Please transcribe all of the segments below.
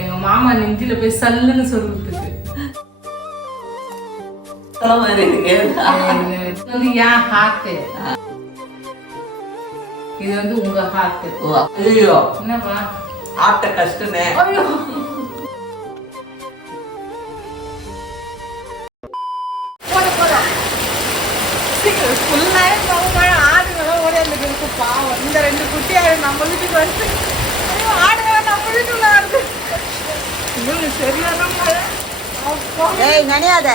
எங்க மாமா நெஞ்சில போய் சல்லுன்னு சொல்றதுக்கு சொல்ல மாதிரி இருக்கு இது வந்து என் ஹார்ட் இது வந்து உங்க ஹார்ட் ஐயோ. என்னப்பா? ஆட்ட கஷ்டமே. ஐயோ. ஃபுல்லாக ஆடுங்கெல்லாம் ஓடியாந்துட்டு இருக்கு. பாவம். இந்த ரெண்டு குட்டி ஆடு நம்ம வீட்டுக்கு வந்து ஐயோ ஆடுங்கெல்லாம் நம்ம வீட்டுக்குள்ள வருது இவங்க சரியான மழை அப்பா ஏய் நனையாத.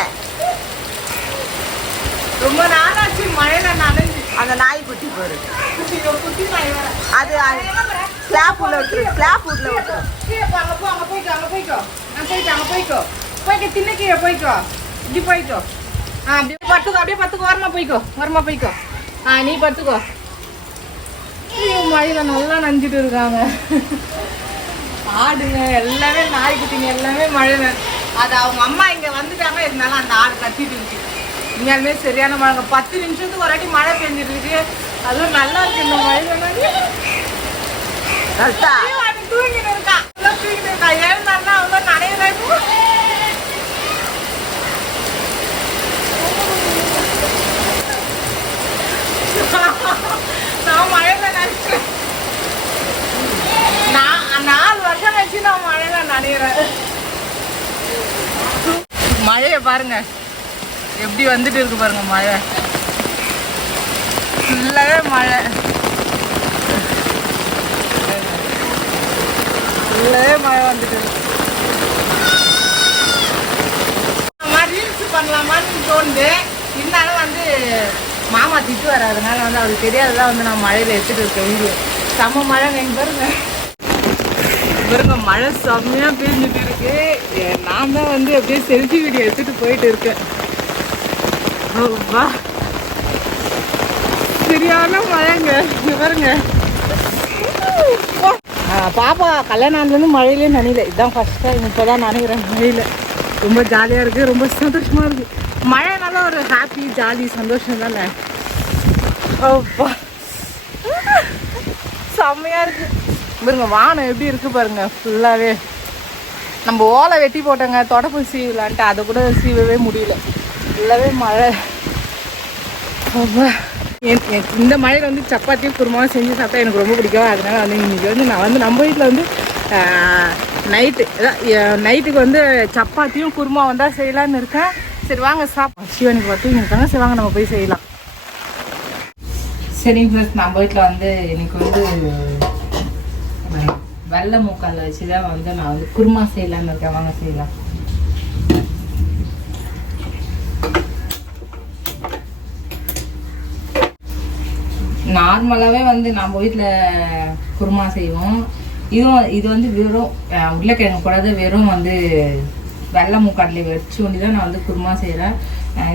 ரொம்ப நாளாச்சு மழையில நனைஞ்சு. அந்த நாய் குட்டி போரு. அது ஸ்லாப் உள்ள விட்டுரு ஸ்லாப் உள்ள விட்டுரு அங்க போ அங்க போய்க்கோ அங்க போய்க்கோ. அங்க போய்க்கோ அங்க போய்க்கோ. போய்க்கோ தின்ன கீழே போய்க்கோ. இப்படி போய்க்கோ. ஆ அப்படியே பத்துக்கோ அப்படியே பத்துக்கோ ஓரமா போய்க்கோ ஓரமா போய்க்கோ. ஆ நீ பத்துக்கோ மழையில நல்லா நனைஞ்சிட்டு இருக்காங்க. ஆடுங்க எல்லாமே நாய்க்குட்டிங்க எல்லாமே மழை அது அவங்க அம்மா இங்க வந்துட்டாங்க இருந்தாலும் அந்த ஆடு கத்திட்டு இருக்கு. உண்மையாலுமே சரியான மழை பத்து நிமிஷத்துக்கு ஒரு வாட்டி மழை பெஞ்சிட்டு இருக்கு. அதுவும் நல்லா இருக்கு இந்த மழை ஐயோ, அவன் தூங்கிட்டு இருக்கான். அவன் தூங்கிட்டு இருக்கான். எழுந்தான்னா அவன் நனையிறான் இப்போ. நான் மழையில நனைச்சேன். நான் நாலு வருஷம் கழிச்சு நான் மழையில நனையிறேன் மழைய பாருங்க. எப்படி வந்துட்டு இருக்கு பாருங்க மழை. ஃபுல்லாகவே மழை. ஃபுல்லாகவே மழை வந்துட்டு இருக்கு. ரீல்ஸ் பண்ணலாமான்னு தோணுது. இருந்தாலும் வந்து மாமா திட்டு வர அதனால வந்து அவருக்கு தெரியாததான் வந்து நான் மழையில எடுத்துட்டு இருக்கேன் வீடியோ செம்ம மழை நீங்கள் பாருங்க. பாருங்க மழை செம்மையா பெஞ்சிட்டு இருக்கு. ஏ, நான் தான் வந்து அப்படியே செல்ஃபி வீடியோ எடுத்துட்டு போயிட்டு இருக்கேன். சரியான மழைங்க. பாருங்க. பாப்பா கல்யாணம் ஆனதுலேருந்து மழையிலே நனையில. இதுதான் ஃபர்ஸ்ட் டைம் இப்போ தான் நனைகிறேன் மழையில ரொம்ப ஜாலியாக இருக்குது ரொம்ப சந்தோஷமாக இருக்குது மழைனால ஒரு ஹாப்பி ஜாலி சந்தோஷம் தானே? ஓப்பா செம்மையாக இருக்குது பாருங்க வானம் எப்படி இருக்குது பாருங்க ஃபுல்லாகவே நம்ம ஓலை வெட்டி போட்டோங்க தொடப்பு சீவலான்ட்டு அதை கூட சீவவே முடியல. ஃபுல்லாகவே மழை. ரொம்ப என்- இந்த மழையில் வந்து சப்பாத்தியும் குருமாவும் செஞ்சு சாப்பிட்டா எனக்கு ரொம்ப பிடிக்கும். அதனால வந்து இன்றைக்கி வந்து நான் வந்து நம்ம வீட்டில் வந்து நைட்டு நைட்டுக்கு வந்து சப்பாத்தியும் குருமா வந்தால் செய்யலான்னு இருக்கேன். சரி வாங்க சாப்பிடும் சிவனுக்கு பார்த்து இருக்காங்க. சரி வாங்க நம்ம போய் செய்யலாம். சரி ப்ளஸ் நம்ம வீட்டில் வந்து எனக்கு வந்து வெள்ளை மூக்கால் வச்சு தான் வந்து நான் வந்து குருமா செய்யலான்னு இருக்கேன். வாங்க செய்யலாம். நார்மலாகவே வந்து நம்ம வீட்டில் குருமா செய்வோம். இதுவும் இது வந்து வெறும் உருளைக்கிழங்கு கூடாது வெறும் வந்து வெள்ளை மூக்காட்டில் வச்சு ஒண்டி தான் நான் வந்து குருமா செய்கிறேன்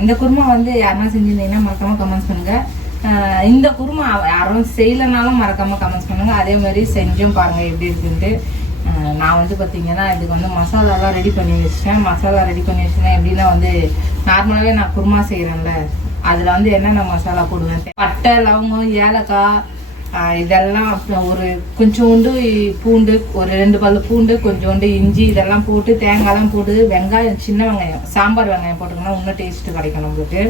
இந்த குருமா வந்து யாருன்னா செஞ்சுருந்தீங்கன்னா மறக்காமல் கமெண்ட்ஸ் பண்ணுங்கள் இந்த குருமா யாரும் செய்யலைனாலும் மறக்காமல் கமெண்ட்ஸ் பண்ணுங்கள் அதே மாதிரி செஞ்சும் பாருங்கள் எப்படி இருக்குன்ட்டு. நான் வந்து பார்த்தீங்கன்னா இதுக்கு வந்து மசாலாலாம் ரெடி பண்ணி வச்சிட்டேன். மசாலா ரெடி பண்ணி வச்சுட்டேன் எப்படின்னா வந்து நார்மலாகவே நான் குருமா செய்கிறேன்ல அதில் வந்து என்னென்ன மசாலா போடுவேன் பட்டை லவங்கம் ஏலக்காய் இதெல்லாம் ஒரு கொஞ்சோண்டு பூண்டு ஒரு ரெண்டு பல்லு பூண்டு கொஞ்சோண்டு இஞ்சி இதெல்லாம் போட்டு தேங்காய்லாம் போட்டு வெங்காயம் சின்ன வெங்காயம் சாம்பார் வெங்காயம் போட்டோம்னா இன்னும் டேஸ்ட்டு கிடைக்கும் நம்மளுக்கு.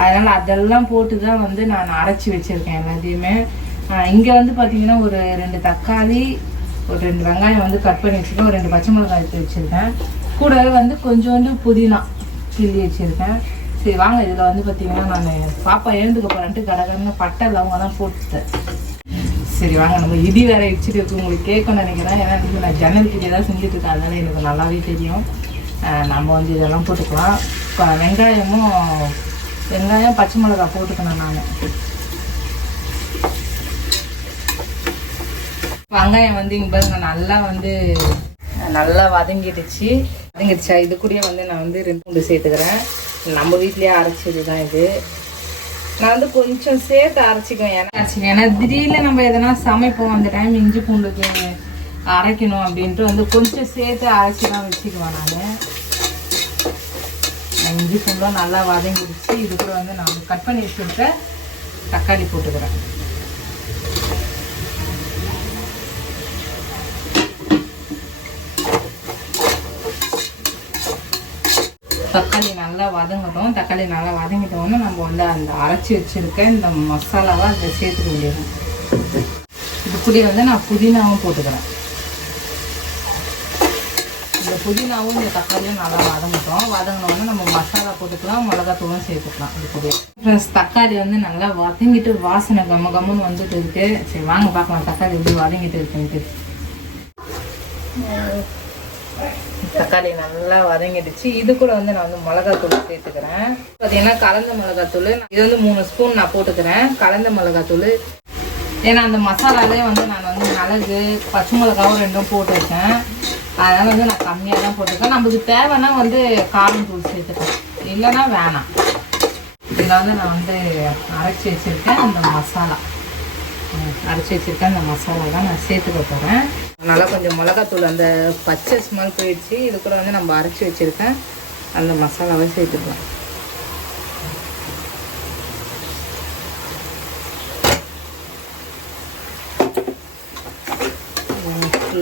அதனால் அதெல்லாம் போட்டு தான் வந்து நான் அரைச்சி வச்சுருக்கேன் எல்லாத்தையுமே. இங்கே வந்து பார்த்தீங்கன்னா ஒரு ரெண்டு தக்காளி ஒரு ரெண்டு வெங்காயம் வந்து கட் பண்ணி வச்சுருக்கேன். ஒரு ரெண்டு பச்சை மிளகாய் எடுத்து வச்சுருக்கேன். கூடவே வந்து கொஞ்சோண்டு புதினா கிள்ளி வச்சுருக்கேன். சரி வாங்க இதில் வந்து பார்த்தீங்கன்னா நான் பாப்பா எழுந்துக்க போகிறேன்ட்டு கடகடன்னு பட்டை லவங்கெல்லாம் போட்டுட்டேன். சரி வாங்க நம்ம இடி வேற வச்சுட்டு இருக்கு. உங்களுக்கு கேட்கணும்னு நினைக்கிறேன். ஏன்னா வந்து நான் ஜன்னல் கிட்டே தான் செஞ்சுட்டு இருக்கேன். அதனால எனக்கு நல்லாவே தெரியும். நம்ம வந்து இதெல்லாம் போட்டுக்கலாம். இப்போ வெங்காயமும் வெங்காயம் பச்சை மிளகாய் போட்டுக்கணும் நான். வெங்காயம் வந்து இங்க பாருங்க நல்லா வந்து நல்லா வதங்கிடுச்சு. வதங்கிடுச்சா? இது கூடயே வந்து நான் வந்து ரெண்டு பூண்டு சேர்த்துக்கிறேன். நம்ம வீட்லயே அரைச்சது தான் இது. நான் வந்து கொஞ்சம் சேர்த்து அரைச்சிக்குவேன். ஏன்னா அரைச்சிக்குவேன் ஏன்னா திடீர்னு நம்ம எதனா சமைப்போம் அந்த டைம் இஞ்சி பூண்டுக்கு அரைக்கணும் அப்படின்ட்டு வந்து கொஞ்சம் சேர்த்து அரைச்சி தான் வச்சுக்குவேன் நான். இஞ்சி பூண்டும் நல்லா வதங்கிடுச்சு இது கூட வந்து நான் கட் பண்ணி வச்சுருக்க தக்காளி போட்டுக்கிறேன். தக்காளி நல்லா வதங்கட்டும். தக்காளி நல்லா வதங்கிட்டோம்னு நம்ம உள்ள அந்த அரைச்சி வச்சுருக்க இந்த மசாலாவை அதை சேர்த்துக்க முடியும் இது கூட வந்து நான் புதினாவும் போட்டுக்கிறேன். புதினாவும் இந்த தக்காளியும் நல்லா வதங்கிட்டோம். வதங்கினோடனே நம்ம மசாலா போட்டுக்கலாம் மிளகாத்தூளும் சேர்த்துக்கலாம் இது கூட ஃப்ரெண்ட்ஸ் தக்காளி வந்து நல்லா வதங்கிட்டு வாசனை கம்ம கம்முன்னு வந்துட்டு இருக்கு. சரி வாங்க பார்க்கலாம். தக்காளி எப்படி வதங்கிட்டு இருக்குன்ட்டு. தக்காளி நல்லா வதங்கிடுச்சு. இது கூட வந்து நான் வந்து மிளகாத்தூள் சேர்த்துக்கிறேன். பார்த்தீங்கன்னா கலந்த மிளகாத்தூள். இது வந்து மூணு ஸ்பூன் நான் போட்டுக்கிறேன். கலந்த மிளகாத்தூள். ஏன்னா அந்த மசாலாலே வந்து நான் வந்து மிளகு பச்சை மிளகாவும் ரெண்டும் போட்டு வச்சேன். அதனால் வந்து நான் கம்மியாக தான் போட்டிருக்கேன். நமக்கு தேவைன்னா வந்து காரம் தூள் சேர்த்துக்கலாம். இல்லைன்னா வேணாம். இதில் வந்து நான் வந்து அரைச்சி வச்சுருக்கேன் அந்த மசாலா. அரைச்சி வச்சுருக்கேன் அந்த மசாலா தான் நான் சேர்த்துக்க போகிறேன் அதனால் கொஞ்சம் மிளகாத்தூள் அந்த பச்சை ஸ்மெல் போயிடுச்சு. இது கூட வந்து நம்ம அரைச்சி வச்சுருக்கேன். அந்த மசாலாவை சேர்த்துக்கலாம்.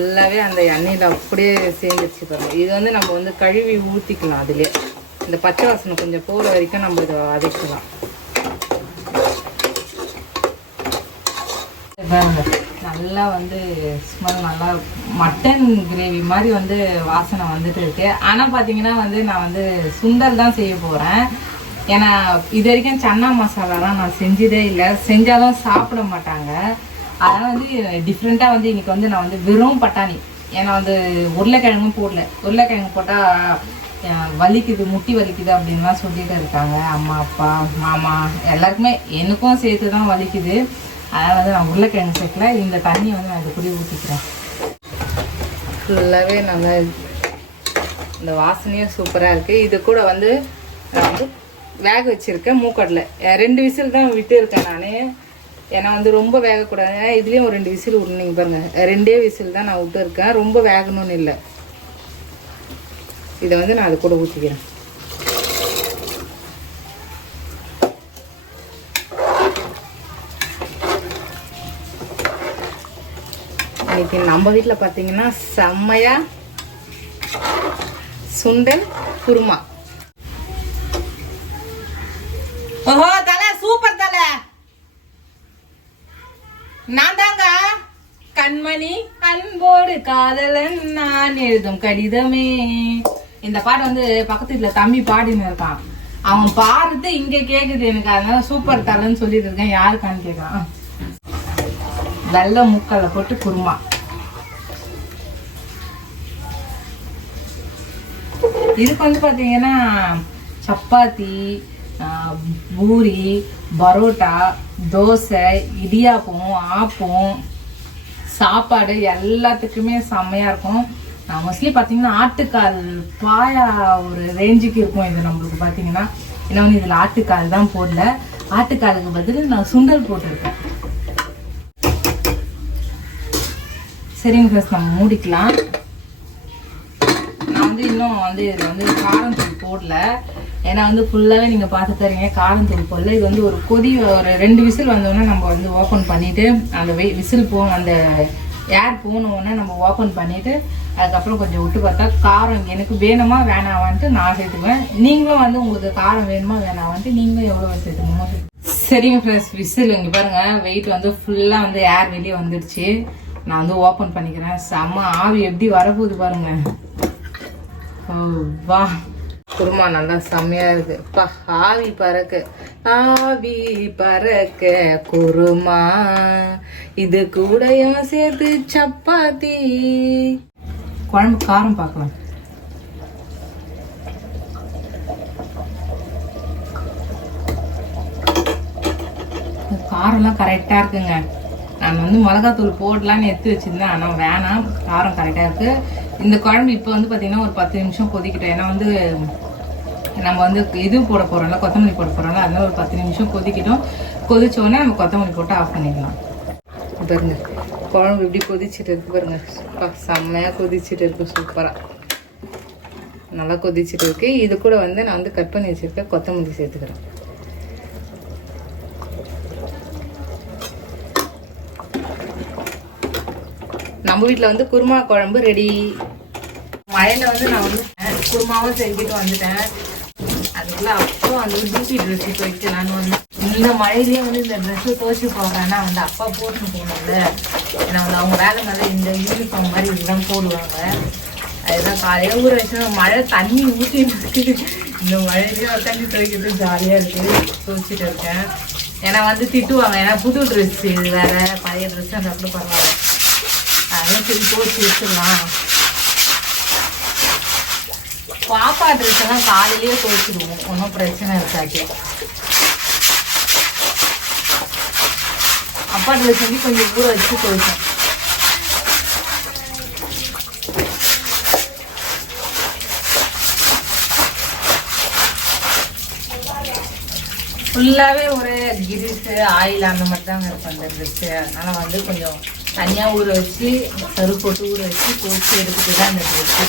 நல்லாவே அந்த எண்ணெயில் அப்படியே சேர்ந்துச்சு பாருங்கள் இது வந்து நம்ம வந்து கழுவி ஊற்றிக்கலாம் அதிலே. இந்த பச்சை வாசனை கொஞ்சம் போகிற வரைக்கும் நம்ம இதை வதக்கலாம் பாருங்க நல்லா வந்து ஸ்மெல் நல்லா மட்டன் கிரேவி மாதிரி வந்து வாசனை வந்துட்டு இருக்கு. ஆனால் பார்த்தீங்கன்னா வந்து நான் வந்து சுண்டல் தான் செய்ய போகிறேன் ஏன்னா இது வரைக்கும் சன்னா மசாலாலாம் நான் செஞ்சதே இல்லை. செஞ்சாலும் சாப்பிட மாட்டாங்க. அதனால் வந்து டிஃப்ரெண்ட்டாக வந்து இன்றைக்கி வந்து நான் வந்து வெறும் பட்டாணி. ஏன்னா வந்து உருளைக்கிழங்கும் போடல. உருளைக்கிழங்கு போட்டால் வலிக்குது முட்டி வலிக்குது அப்படின்லாம் சொல்லிட்டு இருக்காங்க. அம்மா அப்பா மாமா எல்லாருக்குமே எனக்கும் சேர்த்து தான் வலிக்குது. அதனால் வந்து நான் உருளைக்கிழங்கு சேர்க்கல. இந்த தண்ணியை வந்து நான் இது குடி ஊற்றிக்கிறேன் ஃபுல்லாகவே நல்லா இந்த வாசனையும் சூப்பராக இருக்குது இது கூட வந்து நான் வந்து வேக வச்சுருக்கேன் மூக்கடலை. ரெண்டு விசில் தான் விட்டு இருக்கேன் நான். ஏன்னா வந்து ரொம்ப வேகக்கூடாது. ஏன்னா இதுலேயும் ஒரு ரெண்டு விசில் விட்ணுங்க பாருங்கள் ரெண்டே விசில் தான் நான் விட்டு இருக்கேன். ரொம்ப வேகணும்னு இல்லை. இதை வந்து நான் அது கூட ஊற்றிக்கிறேன் இன்னைக்கு நம்ம வீட்டில் பார்த்தீங்கன்னா செம்மையா சுண்டல் குருமா. ஓஹோ நான் தாங்க கண்மணி அன்போடு காதலன் நான் எழுதும் கடிதமே. இந்த பாட்டு வந்து பக்கத்து வீட்டுல தம்பி பாடின்னு இருக்கான் அவன் பாடுறது இங்க கேக்குது எனக்கு. அதனால சூப்பர் தலன்னு சொல்லிட்டு இருக்கேன். யாருக்கான்னு கேக்குறான்? வெள்ளை முக்கல்ல போட்டு குருமா. இதுக்கு வந்து பாத்தீங்கன்னா சப்பாத்தி பூரி பரோட்டா தோசை இடியாப்பம் ஆப்பம் சாப்பாடு எல்லாத்துக்குமே செம்மையாக இருக்கும். நான் மோஸ்ட்லி பார்த்தீங்கன்னா ஆட்டுக்கால் பாயா ஒரு ரேஞ்சுக்கு இருக்கும் இது நம்மளுக்கு பார்த்தீங்கன்னா ஏன்னா வந்து இதில் ஆட்டுக்கால் தான் போடல. ஆட்டுக்காலுக்கு பதில் நான் சுண்டல் போட்டிருக்கேன். சரிங்க ஃப்ரெண்ட்ஸ் நம்ம மூடிக்கலாம். நான் வந்து இன்னும் வந்து இதில் வந்து காரம் போடல. ஏன்னா வந்து ஃபுல்லாகவே நீங்கள் பார்த்து தரீங்க. காரத்தூள் போடல இது வந்து ஒரு கொதி ஒரு ரெண்டு விசில் வந்தோடனே நம்ம வந்து ஓப்பன் பண்ணிவிட்டு அந்த வெய் விசில் போ அந்த ஏர் போனோடனே நம்ம ஓப்பன் பண்ணிவிட்டு அதுக்கப்புறம் கொஞ்சம் விட்டு பார்த்தா காரம் எனக்கு வேணுமா வேணாமான்ட்டு நான் சேர்த்துக்குவேன். நீங்களும் வந்து உங்களுக்கு காரம் வேணுமா வேணாமான்ட்டு நீங்களும் எவ்வளோ சேர்த்துக்கணுமோ சரிங்க ஃப்ரெண்ட்ஸ் விசில் இங்கே பாருங்கள் வெயிட் வந்து ஃபுல்லாக வந்து ஏர் வெளியே வந்துடுச்சு நான் வந்து ஓப்பன் பண்ணிக்கிறேன். செம்ம ஆவி எப்படி வரப்போகுது பாருங்கள் ஓ, வா குருமா நல்லா செம்மையா இருக்கு. இப்போ ஆவி பறக்க. ஆவி பறக்க குருமா. இது கூடயும் சேர்த்து சப்பாத்தி. குழம்பு காரம் பார்க்கலாம். காரம்லாம் கரெக்டாக இருக்குங்க. நான் வந்து மிளகாத்தூள் போடலான்னு எடுத்து வச்சிருந்தேன். ஆனால் வேணாம். காரம் கரெக்டாக இருக்கு. இந்த குழம்பு இப்போ வந்து பார்த்தீங்கன்னா ஒரு பத்து நிமிஷம் கொதிக்கிட்டோம். ஏன்னா வந்து நம்ம வந்து இது போட போகிறோம்ல கொத்தமல்லி போட போகிறோம்ல அதனால ஒரு பத்து நிமிஷம் கொதிக்கிட்டோம். கொதிச்சோடனே நம்ம கொத்தமல்லி போட்டு ஆஃப் பண்ணிக்கலாம். பாருங்க குழம்பு இப்படி கொதிச்சிட்டு இருக்கு பாருங்க. செம்மையாக கொதிச்சுட்டு கொதிச்சிட்டு இருக்கு சூப்பராக நல்லா கொதிச்சிட்டு இருக்கு. இது கூட வந்து நான் வந்து கட் பண்ணி வச்சுருக்கேன் கொத்தமல்லி சேர்த்துக்கிறேன். நம்ம வீட்டில் வந்து குருமா குழம்பு ரெடி மழையில் வந்து நான் வந்து குருமாவும் செஞ்சுட்டு வந்துட்டேன். அதுக்குள்ளே அப்போ அந்த டியூட்டி ட்ரெஸ் துவைக்கலான்னு வந்து. இந்த மழையிலேயே வந்து இந்த ட்ரெஸ்ஸு துவைச்சு போகிறேன்னா வந்து அப்பா போட்டுன்னு போகணும்ல. ஏன்னா வந்து அவங்க வேலை மேலே இந்த யூனிஃபார்ம் மாதிரி இதுதான் போடுவாங்க. அதுதான் காலையில் ஊற வச்சு மழை தண்ணி ஊற்றிட்டு இருக்கு. இந்த மழையிலேயே தண்ணி துவைக்கிறது ஜாலியாக இருக்குது துவைச்சிட்டு இருக்கேன். ஏன்னா வந்து திட்டுவாங்க. ஏன்னா புது ட்ரெஸ் இது வேறு பழைய ட்ரெஸ் அந்த அப்படி பரவாயில்ல. சரி போச்சு வச்சிடலாம் பாப்பா ட்ரெஸ் எல்லாம் காலையிலேயே துவைச்சிடுவோம் ஒன்றும் பிரச்சனை இருக்காது. அப்பா ட்ரெஸ் வந்து கொஞ்சம் ஊற வச்சு துவைச்சேன் ஃபுல்லாகவே ஒரு கிரிஸு ஆயில் அந்த மாதிரி தாங்க இருக்கும் அந்த ட்ரெஸ்ஸு அதனால் வந்து கொஞ்சம் தனியாக ஊற வச்சு சரு போட்டு ஊற வச்சு துவைச்சி எடுத்துட்டு தான் இந்த ட்ரெஸ்ஸு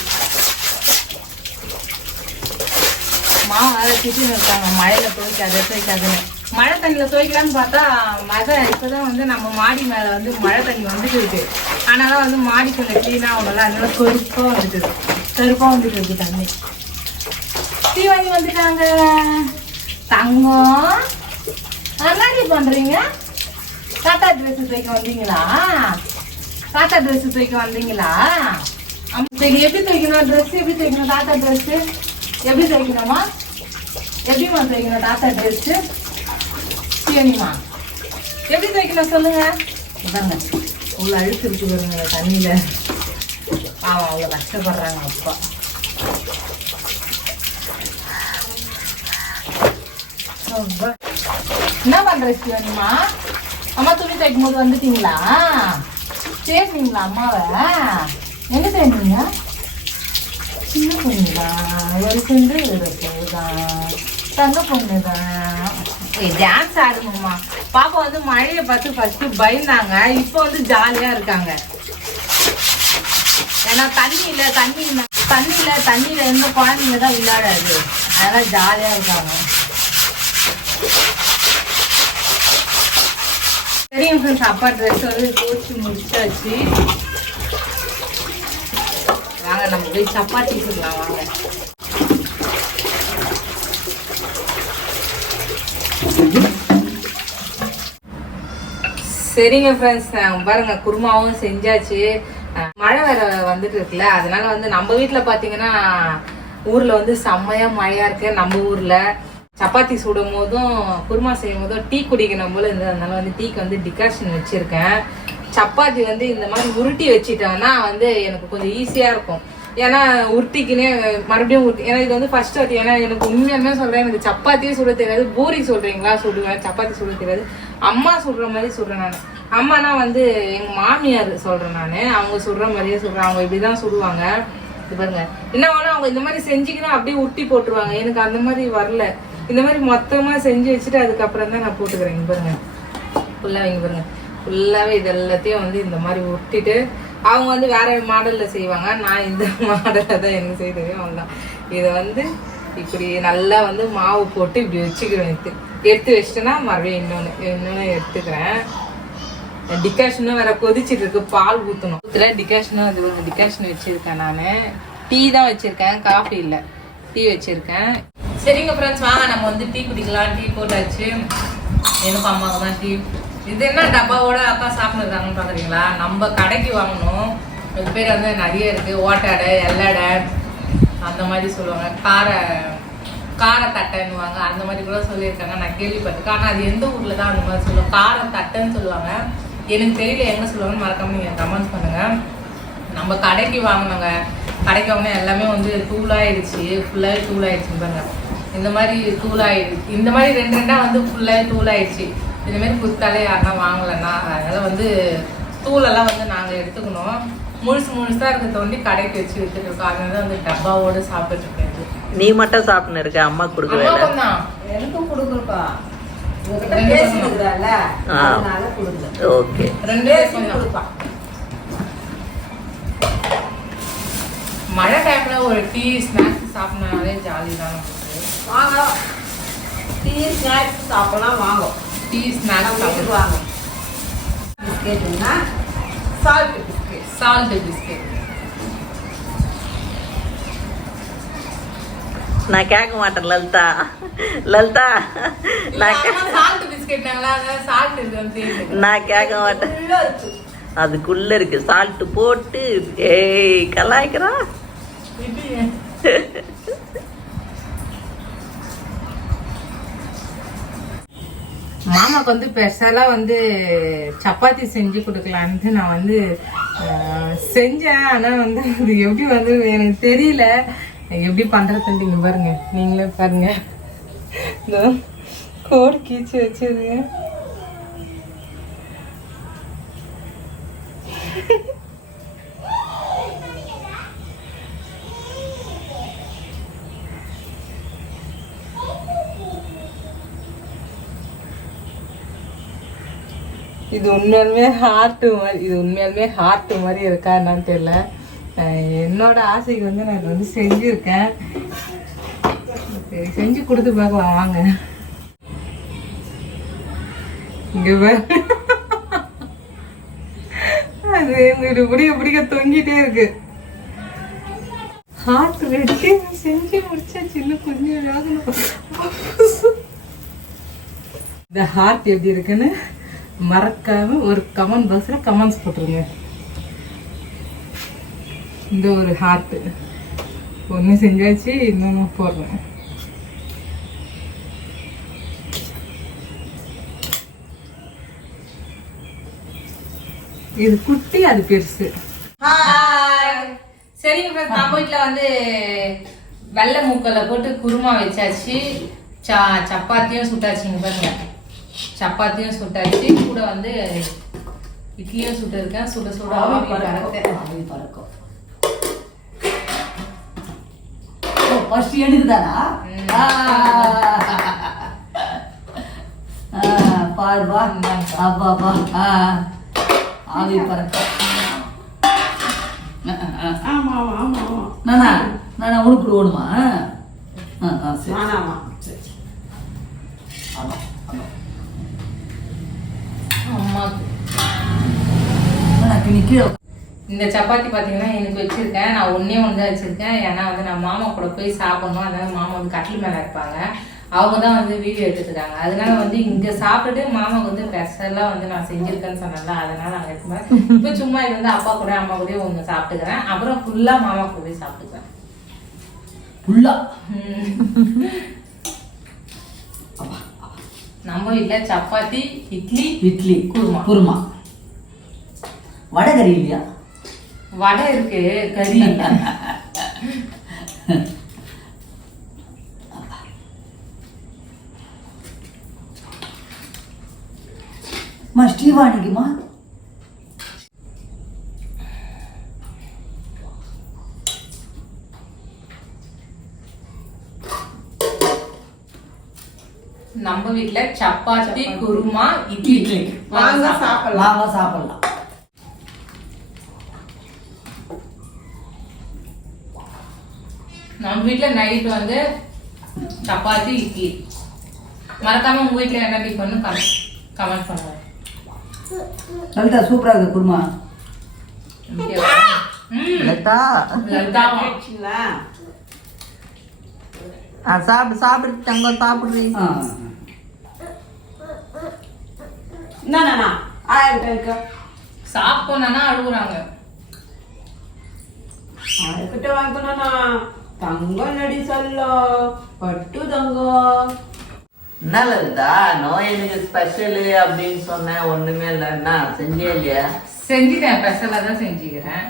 மா அதை திட்டின்னு இருக்காங்க. மழையில் துவைக்காத துவைக்காதுன்னு. மழை தண்ணியில் துவைக்கலான்னு பார்த்தா மழை இப்போதான் வந்து நம்ம மாடி மேலே வந்து மழை தண்ணி வந்துட்டு இருக்கு. அதனால வந்து மாடி கொஞ்சம் க்ளீனாக ஆகல அதனால கருப்பாக வந்துட்டு இருக்கு. கருப்பாக வந்துட்டு இருக்கு தண்ணி. டீ வாங்கி வந்துட்டாங்க. தங்கம். என்னடி பண்றீங்க? டாட்டா ட்ரெஸ் துவைக்க வந்தீங்களா? தாத்தா ட்ரெஸ் துவைக்க வந்தீங்களா? அம்மா, சரி எப்படி துவைக்கணும் ட்ரெஸ் எப்படி துவைக்கணும் தாத்தா ட்ரெஸ் எப்படி துவைக்கணுமா எப்படிம்மா துவைக்கணும் தாத்தா ட்ரெஸ் சரிம்மா. எப்படி துவைக்கணும் சொல்லுங்க. இதாங்க உள்ள அழுத்து இருக்கு பாருங்க தண்ணியில. பாவம் அவ்வளோ கஷ்டப்படுறாங்க அப்பா. அப்பா. என்ன பண்ற சிவனிமா அம்மா துணி தைக்கும் போது வந்துட்டீங்களா சேர்ந்தீங்களா அம்மாவை. எங்க சேர்ந்தீங்க சின்ன பொண்ணுதா ஒரு சென்று தான் தங்க பொண்ணுதான் டான்ஸ் ஆடுங்கம்மா. பாப்பா வந்து மழையை பார்த்து ஃபர்ஸ்ட் பயந்தாங்க. இப்போ வந்து ஜாலியா இருக்காங்க. ஏன்னா தண்ணியில தண்ணி தண்ணியில தண்ணியில எந்த குழந்தைங்க தான் விளையாடாது. அதெல்லாம் ஜாலியா இருக்காங்க. சரிங்க ஃப்ரெண்ட்ஸ் அப்பா ட்ரெஸ் வந்து தோச்சு முடிச்சாச்சு. வாங்க நம்ம போய் சப்பாத்தி சுடலாம் வாங்க. சரிங்க ஃப்ரெண்ட்ஸ் பாருங்க குருமாவும் செஞ்சாச்சு. மழை வேற வந்துட்டு இருக்குல்ல அதனால வந்து நம்ம வீட்டில் பார்த்தீங்கன்னா ஊரில் வந்து செம்மையாக மழையாக இருக்கு நம்ம ஊரில். சப்பாத்தி சுடும் போதும் குருமா செய்யும் போதும் டீ குடிக்கணும் போல இருந்ததுனால வந்து டீக்கு வந்து டிகாஷன் வச்சிருக்கேன். சப்பாத்தி வந்து இந்த மாதிரி உருட்டி வச்சிட்டோம்னா வந்து எனக்கு கொஞ்சம் ஈஸியா இருக்கும். ஏன்னா உருட்டிக்கினே மறுபடியும் உருட்டி ஏன்னா இது வந்து ஃபர்ஸ்ட் வாட்டி. ஏன்னா எனக்கு உண்மையாலுமே சொல்றேன் எனக்கு சப்பாத்தியே சுட தெரியாது. பூரி சொல்றீங்களா? சுடுவேன். சப்பாத்தி சுட தெரியாது. அம்மா சுடுற மாதிரி சுடுறேன் நான். அம்மானா வந்து எங்க மாமியார் சொல்றேன் நான். அவங்க சுடுற மாதிரியே சொல்கிறேன் அவங்க இப்படிதான் சுடுவாங்க. இது பாருங்க. என்ன வேணும் அவங்க இந்த மாதிரி செஞ்சுக்கணும் அப்படியே உருட்டி போட்டுருவாங்க. எனக்கு அந்த மாதிரி வரல. இந்த மாதிரி மொத்தமாக செஞ்சு வச்சுட்டு அதுக்கப்புறம் தான் நான் போட்டுக்கிறேன் இங்கே பாருங்க. ஃபுல்லாக இங்கே பாருங்க. ஃபுல்லாகவே இது எல்லாத்தையும் வந்து இந்த மாதிரி ஒட்டிட்டு அவங்க வந்து வேற மாடலில் செய்வாங்க. நான் இந்த மாடலில் தான் எனக்கு செய்ய தெரியும் அவ்வளோதான் இதை வந்து இப்படி நல்லா வந்து மாவு போட்டு இப்படி வச்சுக்கிறேன் எடுத்து. எடுத்து வச்சிட்டேன்னா மறுபடியும் இன்னொன்று இன்னொன்று எடுத்துக்கிறேன். டிகாஷனும் வேற கொதிச்சுட்டு இருக்கு பால் ஊற்றணும் ஊற்றுல டிகாஷனும் அது டிகாஷன் வச்சுருக்கேன் நான். டீ தான் வச்சுருக்கேன் காஃபி இல்லை. டீ வச்சுருக்கேன். சரிங்க ஃப்ரெண்ட்ஸ் வாங்க நம்ம வந்து டீ குடிக்கலாம். டீ போட்டாச்சு. எனக்கும் அம்மாவுக்கு தான் டீ. இது என்ன டப்பாவோட அக்கா சாப்பிட்றாங்கன்னு பார்க்குறீங்களா? நம்ம கடைக்கு வாங்கணும். இது பேர் வந்து நிறைய இருக்குது ஓட்டாடை எல்லடை அந்த மாதிரி சொல்லுவாங்க. கார கார தட்டைன்னுவாங்க அந்த மாதிரி கூட சொல்லியிருக்காங்க. நான் கேள்விப்பட்டிருக்கேன். ஆனால் அது எந்த ஊரில் தான் அந்த மாதிரி சொல்லுவோம் கார தட்டைன்னு சொல்லுவாங்க. எனக்கு தெரியல எங்கே சொல்லுவாங்கன்னு மறக்காம நீங்கள் கமெண்ட் பண்ணுங்கள் நம்ம கடைக்கு வாங்கினோங்க கடைக்கு வாங்கினா எல்லாமே வந்து தூளாயிடுச்சு. ஃபுல்லாகவே தூளாயிடுச்சுன்னு பாருங்கள் இந்த மாதிரி தூளாயிடுச்சு இந்த மாதிரி ரெண்டு ரெண்டா வந்து ஃபுல்லாகவே தூளாயிடுச்சு. இந்த மாதிரி குத்தாலே யாருன்னா வாங்கலைன்னா அதனால வந்து தூளெல்லாம் வந்து நாங்கள் எடுத்துக்கணும். முழுசு முழுசா இருக்க தோண்டி கடைக்கு வச்சு வித்துட்டு இருக்கோம். அதனால வந்து டப்பாவோட சாப்பிட்டு இருக்கேன். நீ மட்டும் சாப்பிட்டு இருக்க அம்மா கொஞ்சம் எனக்கும் கொடுக்குறப்பா. ஓகே. ரெண்டு கொடுப்பா. மழை டைம்ல ஒரு டீ ஸ்நாக்ஸ் சாப்பிட்னாலே ஜாலி தான். வாங்க. டீ ஸ்நாக்ஸ் சாப்பிடலாம் வாங்க. டீ ஸ்நாக்ஸ் வீட்டுக்கு வாங்க. பிஸ்கெட்டுன்னா சால்ட் பிஸ்கெட் சால்ட் பிஸ்கெட் நான் கேட்க மாட்டேன் லலிதா. லலிதா நான் சால்ட் பிஸ்கெட் சால்ட் இருக்கு நான் கேட்க மாட்டேன். அதுக்குள்ள இருக்கு. சால்ட் போட்டு ஏய் கலாய்க்கிறா. மாமாவுக்கு வந்து ஸ்பெஷலாக வந்து சப்பாத்தி செஞ்சு கொடுக்கலான்ட்டு நான் வந்து ஆஹ், செஞ்சேன். ஆனால் வந்து அது எப்படி வந்து எனக்கு தெரியல. எப்படி பண்ணுறதுன்ட்டு இங்கே பாருங்க. நீங்களே பாருங்க. இந்த கோடு கீச்சு வச்சிருங்க. இது உண்மையாலுமே ஹார்ட் மாதிரி இது உண்மையாலுமே ஹார்ட் மாதிரி இருக்கா என்னன்னு தெரியல. என்னோட ஆசைக்கு வந்து நான் இது வந்து செஞ்சுருக்கேன். சரி செஞ்சு கொடுத்து பார்க்கலாம் வாங்க. இங்கே அது எங்களுக்கு பிடிக்க பிடிக்க தொங்கிட்டே இருக்கு. ஹார்ட் ரெடி செஞ்சு முடிச்சா சின்ன கொஞ்சம் இந்த ஹார்ட் எப்படி இருக்குன்னு மறக்காம ஒரு கமெண்ட் பாக்ஸ்ல கமெண்ட்ஸ் போட்டுருங்க. இந்த ஒரு ஹார்ட் ஒன்று செஞ்சாச்சு இன்னொன்று போடுறேன். இது குட்டி அது பெருசு. சரிங்க நம்ம வீட்டில் வந்து வெள்ளை மூக்கல்ல போட்டு குருமா வச்சாச்சு. சப்பாத்தியும் சுட்டாச்சுங்க பாருங்க. சப்பாத்தியும் சுட்டாச்சு கூட வந்து இட்லியும் சுட்டு இருக்கேன். சுட சுட ஆவி பறக்க. ஆவி பறக்கும். ஃபர்ஸ்ட் எடுக்குதானா பாருப்பா அப்பாப்பா ஆ. ஆவி பறக்கும். ஆமா ஆமா ஆமா ஆமா. நானா நானா உனக்கு ஓடுமா? ஆ ஆ சரி. ஆமா சரி ஆமா கீழே இந்த சப்பாத்தி பார்த்தீங்கன்னா எனக்கு வச்சிருக்கேன். நான் ஒன்றே ஒன்று தான் வச்சிருக்கேன். ஏன்னா வந்து நான் மாமா கூட போய் சாப்பிடணும். அதனால மாமா வந்து கட்டில் மேலே இருப்பாங்க. அவங்க தான் வந்து வீடியோ எடுத்துருக்காங்க. அதனால வந்து இங்கே சாப்பிட்டுட்டு மாமாவுக்கு வந்து ஸ்பெஷலாக வந்து நான் செஞ்சிருக்கேன்னு சொன்னேன்ல. அதனால அங்கே இருக்கும்போது இப்போ சும்மா இது வந்து அப்பா கூட அம்மா கூட ஒன்று சாப்பிட்டுக்கிறேன். அப்புறம் ஃபுல்லாக மாமா கூட போய் சாப்பிட்டுக்கிறேன். ஃபுல்லா நம்ம வீட்டில் சப்பாத்தி இட்லி இட்லி குருமா. குருமா. வடகறி இல்லையா வடை இருக்கு கறி இல்லை. மா ஸ்ரீவாணிக்குமா நம்ம வீட்டில் சப்பாத்தி குருமா இட்லி. வாங்க சாப்பிடலாம். வாங்க சாப்பிடலாம். நம்ம வீட்டில் நைட் வந்து சப்பாத்தி இட்லி. மறக்காம உங்க வீட்டில் என்ன டிஃபன் கமெண்ட் கமெண்ட் பண்ணுங்க. லலிதா சூப்பரா இருக்கு குருமா. லலிதா? ஆ, சாப்பிடு சாப்பிடு தங்கம் சாப்பிடுறீ. ஆ. என்னண்ணா ஆயிரம் இருக்கா சாப்பிட்டோன்னா அழுகுறாங்க. வாங்கிக்கணும்னா தங்கம் நடி சொல்ல பட்டு தங்கம் லலிதா நோய் எனக்கு ஸ்பெஷலு அப்படின்னு சொன்னேன் ஒண்ணுமே இல்லைன்னா செஞ்சே இல்லையா? செஞ்சுட்டேன் ஸ்பெஷலாக தான் செஞ்சுக்கிறேன்.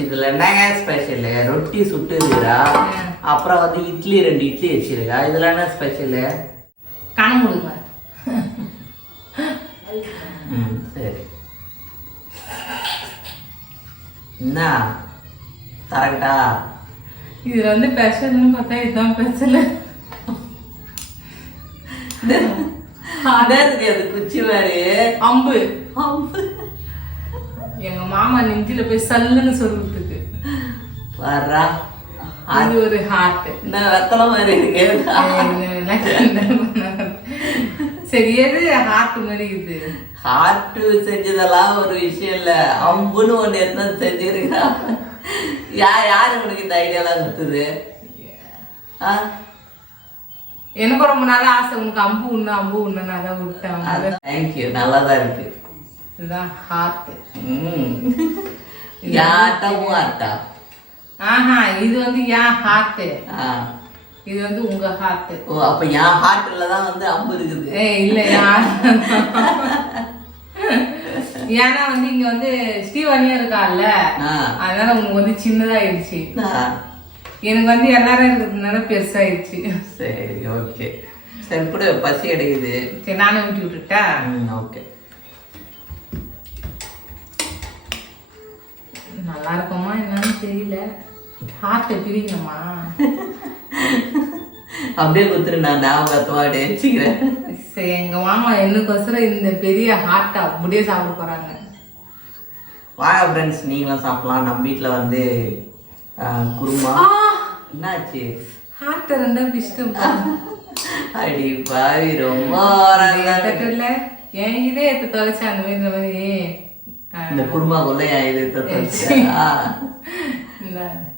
இதுல என்னங்க ஸ்பெஷலு ரொட்டி சுட்டு இருக்கிறா அப்புறம் வந்து இட்லி ரெண்டு இட்லி வச்சிருக்கா. இதுல என்ன ஸ்பெஷலு கணம் கொடுங்க ம் சரி. என்ன? தரட்டா இதுல வந்து ஸ்பெஷல்னு பார்த்தா இதுதான் ஸ்பெஷல் அதான் அது குச்சி மாதிரி. அம்பு. எங்க மாமா நெஞ்சில போய் சல்லுன்னு சொல்லிட்டுருக்கு. வர்றா அது ஒரு ஹார்ட் என்ன வெத்தலை மாதிரி இருக்கு. சரி எது ஹார்ட் மாதிரி இது? ஹார்ட் செஞ்சதெல்லாம் ஒரு விஷயம் இல்ல. அம்புன்னு ஒண்ணு என்ன செஞ்சிருக்கா யார் யாரு உனக்கு இந்த ஐடியாலாம் கொடுத்தது? ஆ, எனக்கு ரொம்ப நாள் ஆசை உனக்கு அம்பு உண்ணு அம்பு உண்ணுன்னு அதான் விட்டேன். தேங்க்யூ நல்லா தான் இருக்கு. இதுதான் ஹார்ட் ம். யாட்டாவும் ஆட்டா ஆஹா இது வந்து ஏன் ஹார்ட் இது வந்து உங்க ஹார்ட் ஓ அப்ப என் ஹார்ட்ல தான் வந்து அம்பு இருக்குது. ஏ இல்ல யார் ஏன்னா வந்து இங்க வந்து ஸ்ரீவாணியா இருக்கால்ல ஆ. அதனால உனக்கு வந்து சின்னதாயிடுச்சு எனக்கு வந்து எல்லாரும் இருக்கிறதுனால பெருசாயிடுச்சு சரி ஓகே. சரி கூட பசி அடையுது. சரி நானே ஊட்டி விட்டுட்டா ஓகே. நல்லா இருக்குமா என்னன்னு தெரியல. ஹார்ட்டை பிரிக்கணுமா அப்படியே குத்துரு நான் ஞாபகத்துவா வச்சுக்கிறேன் சரி எங்க மாமா என்னக்கோசரம் இந்த பெரிய ஹார்ட்டை அப்படியே சாப்பிட போறாங்க. வாங்க ஃப்ரெண்ட்ஸ் நீங்களும் சாப்பிடலாம். நம்ம வீட்டில் வந்து குருமா. என்னாச்சு? ஹார்ட்டை ரெண்டா பிஷ்டம். அடி பாவி ரொம்ப. தட்டுல என் இதயத்தை தொலைச்சா அந்த மாதிரி இந்த மாதிரி இந்த குருமாக்குள்ள என் இது தொட்டுச்சா?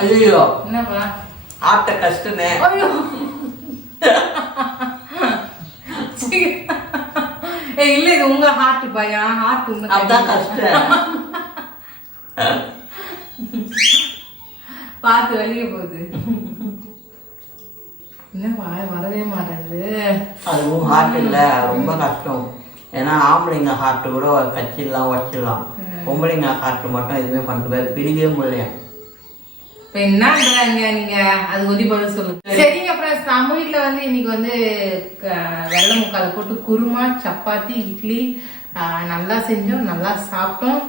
ஐயோ என்னப்பா? ஆட்ட கஷ்டமே. ஐயோ. இல்ல இது உங்க ஹார்ட் பையா ஹார்ட் உங்க அதான் கஷ்டம். பார்த்து வெளியே போகுது. என்ன வாய் வரவே மாட்டேங்குது. அதுவும் ஹார்ட் இல்ல ரொம்ப கஷ்டம். ஏன்னா ஆம்பளைங்க ஹார்ட் கூட கச்சிடலாம் வச்சிடலாம் பொம்பளைங்க ஹார்ட் மட்டும் எதுவுமே பண்ணிட்டு பிரிக்கவே முடியல இப்ப என்னன்றாங்க நீங்க? அது ஒதி பதில் சொல்லுங்க. சரிங்க அப்புறம் நம்ம வீட்டுல வந்து இன்னைக்கு வந்து க- வெள்ளை முக்கால் போட்டு குருமா சப்பாத்தி இட்லி நல்லா செஞ்சோம் நல்லா சாப்பிட்டோம்.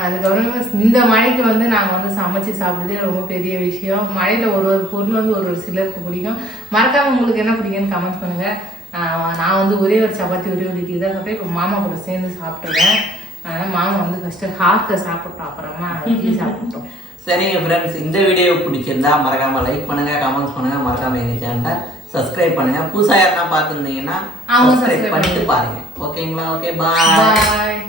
அதுக்கப்புறம் இந்த மழைக்கு வந்து நாங்கள் வந்து சமைச்சு சாப்பிட்டதே ரொம்ப பெரிய விஷயம். மழையில ஒரு ஒரு பொருள் வந்து ஒரு ஒரு சிலருக்கு பிடிக்கும். மறக்காம உங்களுக்கு என்ன பிடிக்கும்னு கமெண்ட் பண்ணுங்க. நான் வந்து ஒரே ஒரு சப்பாத்தி ஒரே ஒரு இட்லி தான் சாப்பிட்டேன் இப்போ மாமா கூட சேர்ந்து சாப்பிட்டுவேன் அதனால மாமா வந்து ஃபர்ஸ்ட் ஹார்ட்டை சாப்பிட்டோம் அப்புறமா இட்லி சாப்பிட்டோம். சரிங்க ஃப்ரெண்ட்ஸ் இந்த வீடியோ பிடிச்சிருந்தா மறக்காம லைக் பண்ணுங்க கமெண்ட்ஸ் பண்ணுங்க மறக்காம எங்க சேனலை சப்ஸ்கிரைப் பண்ணுங்க. புதுசா யாருன்னா பார்த்துருந்தீங்கன்னா சப்ஸ்கிரைப் பண்ணிட்டு பாருங்க. ஓகேங்களா ஓகே பாய்